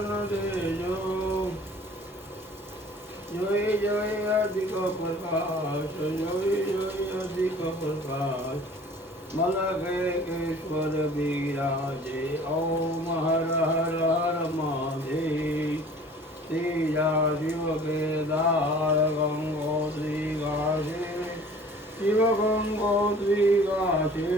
દેજો જોઈ જોઈ અધિક પ્રકાશ જોઈ જોઈ અધિક પ્રકાશ મલકેશ્વર બિરાજે ઓમ હર હર હર મહાદેવ ત્રીજા શિવ કેદાર ગંગોત્રી ગાશે શિવ ગંગોત્રી ગાશે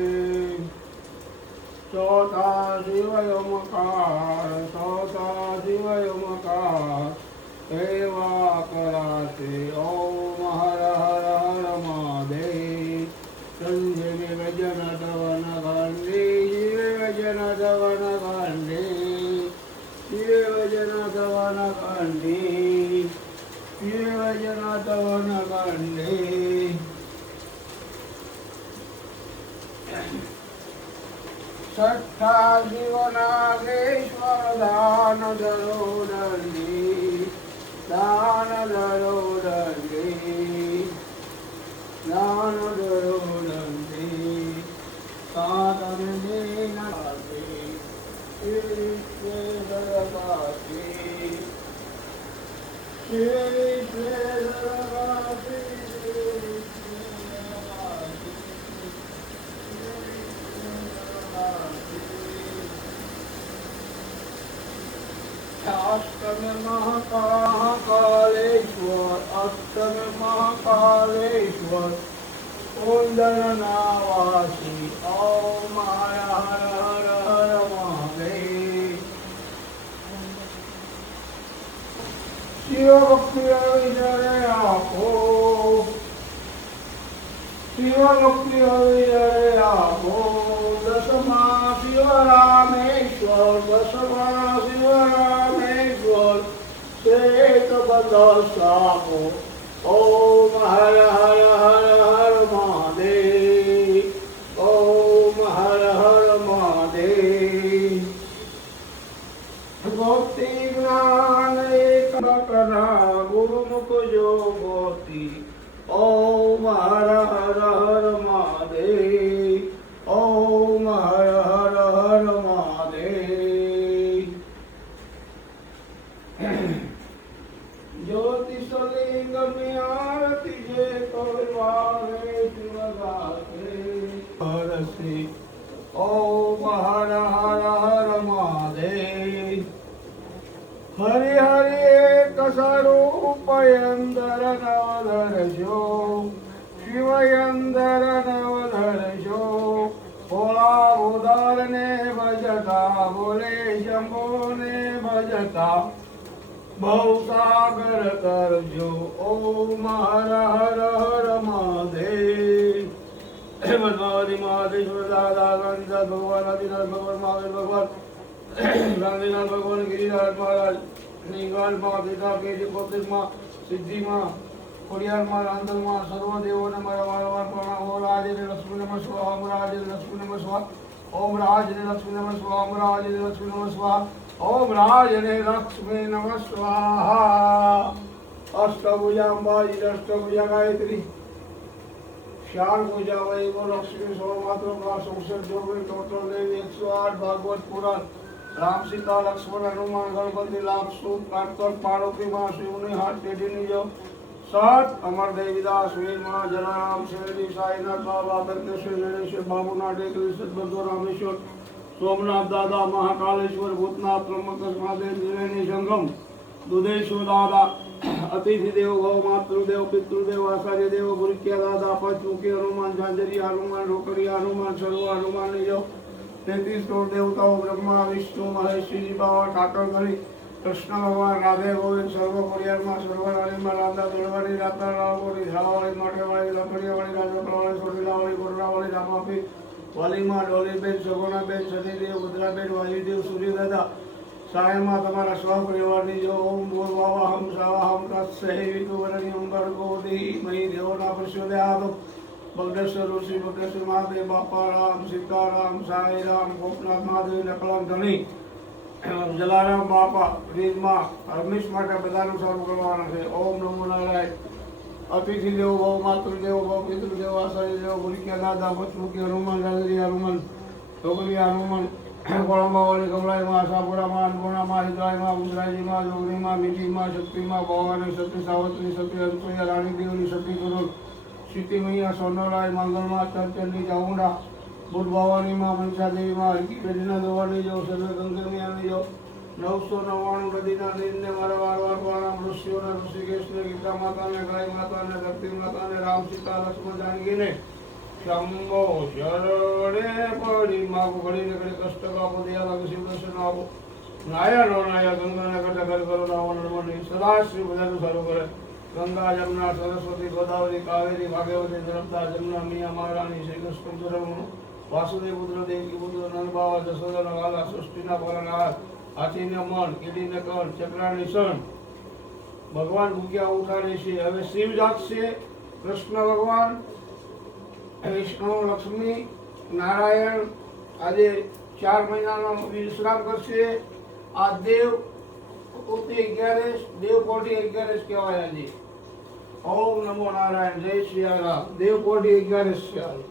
ચોથા શિવયમકાર ચોથા શિવયમકાર એવા કરાશે ઓમ હર હર હર મહાદેવ સંજય વજન ધવન ગાંધી શિવ વજન ધવન ગાંધી શિવ વજન ધવન ગાંધી શિવ વજન ધવન ગાંધી છઠ્ઠા શિવનાગેશ્વર દાન ધરો દંડી દાન ધરો દંડી દાન ધરો દંડી સાધન अष्टम महाकालेश्वर अष्टम महाकालेश्वर कुंदनावासी ओम हर हर हर हर महादेव शिव भक्ति विजय आपो शिव भक्ति विजय आपो दशमा शिव रामेश्वर दशमा शिव रामेश्वर श्वेत बदसापो ओम हर हर हर हर महादेव ओम हर हर महादेव भक्ति ज्ञान एक करा गुरुमुख जो भक्ति ओम हर हर हर महादेव ओम हर हर हर महादेव ज्योतिषलिंग में आरती जे करवावे शिवगाते हरसी ओम हर हर हर महादेव हरि हरि एक स्वरूप अंदर नवधरजो शिवयंदर नवधरजो भोला उदर ने भजता बोले शंभो ने भजता भवसागर करजो ओम हर हर हर महादेव मधुमावती महादेश्वर दादा गणेश भगवान आदिनाथ भगवान महावीर भगवान गांधीनाथ भगवान गिरिराज महाराज निगाल माँ पिता के जी माँ सिद्धि माँ खोड़ियार माँ रांधल माँ सर्वदेवों ने मारा वारंवार प्रणाम हो राज ने लक्ष्मी नमः स्वाहा ओम राज ने लक्ष्मी नमः स्वाहा ओम राज ने लक्ष्मी नमः स्वाहा ओम राज ने लक्ष्मी नमः स्वाहा ओम राज ने लक्ष्मी नमः स्वाहा अष्टभुजा अम्बाजी अष्टभुजा गायत्री श्याम पूजा वही वो लक्ष्मी सौमात्र का संसद जो भी टोटल देवी 108 भागवत पुराण राम सीता लक्ष्मण हनुमान गणपति लाभ सूप काटकर पार्वती माँ शिव ने हाथ टेढ़ी नहीं जो सात अमर देवीदास वीर माँ जलाराम शिवजी साईनाथ बाबा तर्केश्वर नरेश्वर बाबूनाथ टेकरी सदबद्धो रामेश्वर सोमनाथ दादा महाकालेश्वर भूतनाथ त्र्यंबकेश महादेव त्रिवेणी संगम दुधेश्वर दादा अतिथि देव गौ मातृदेव पितृदेव आचार्य देव गुरुक्या दादा पंचमुखी हनुमान झांझरी हनुमान रोकड़िया हनुमान सर्व हनुमान जो 33 करोड़ देवताओं ब्रह्मा विष्णु महेश श्री बाबा ठाकरगढ़ी कृष्ण भगवान राधे गोविंद सर्व परिवार में सर्वराणी में राधा दड़वाड़ी राधा रावड़ी झालावाड़ी माटेवाड़ी लकड़ियावाड़ी राजपरावाड़ी सोनीलावाड़ी कोररावाड़ी रामापी वाली माँ डोलीबेन सगुणाबेन सतीदेव बुद्राबेन वायुदेव सूर्यदादा साय माँ तमारा स्वपरिवाરની જો ઓમ ભૂર્વાહમ સ્વાહમ તત્સહેવિતુવરણ્યં ભર્ગો ધીમહિ દેવોના પ્રચોદયાत् બગડેશ્વર ઋષિ બગડેશ્વર મહાદેવ બાપા રામ સીતારામ સાઈરામ ગોપનાથ મહાદેવ નકલામ ધણી જલારામ બાપા રીતમાં હરમેશ માટે બધાનું સારું કરવાના છે ઓમ નમો નારાયણ અતિથિ દેવો ભવ માતૃદેવો ભવ પિતૃદેવો આચાર્ય દેવો ગુરુક્યા દાદા પચમુખી હનુમાન રાજરી હનુમાન ઢોકરિયા હનુમાન કોળંબાવાળી કમળાઈમાં આશાપુરામાં અન્નપૂર્ણામાં હિદ્રાઈમાં ગુજરાતીમાં જોગણીમાં મીઠીમાં શક્તિમાં ભવાની સતી સાવત્રી સતી અનસુયા રાણી દેવની સતી ગુરુ સીતિમૈયા સોનરાય માંગલમાં ચંચલની ચામુંડા બુદ્ધ ભવાનીમાં મનસા દેવીમાં હરકી પેઢીના દોવાની જો સર્વે ગંગમિયાની જો 999 નદીના નીરને મારા વારવાર પ્રણામ ઋષિઓને ઋષિકેશને ગીતા માતાને ગાય માતાને ધરતી માતાને રામ સીતા લક્ષ્મણ જાનકીને શંભો શરણે પડી માગો ઘડીને ઘડી કષ્ટ કાપો દયા લાગે શિવ દર્શન આપો નાયા નો નાયા ગંગાને કટ કર કરો રાવણ રમણી સદા શ્રી બધાનું સારું કરે ગંગા જમના સરસ્વતી ગોદાવરી કાવેરી ભાગવતી નર્મદા જમના મિયા મહારાણી શ્રી કૃષ્ણ ધર્મ વાસુદેવ પુત્ર દેવકી પુત્ર નંદ બાવા જશોદાના વાલા સૃષ્ટિના પાલનહાર હાથીને મન કીડીને કણ ચક્રાની સણ ભગવાન ભૂખ્યા ઉઠાડે છે હવે શિવ જાગશે કૃષ્ણ ભગવાન વિષ્ણુ લક્ષ્મી નારાયણ આજે 4 મહિનાનો વિશ્રામ કરશે આ દેવ પોતે 11 દેવ કોટી 11 કહેવાય આજે ઓમ નમો નારાયણ જય શ્રી રામ દેવ કોટી 11 છે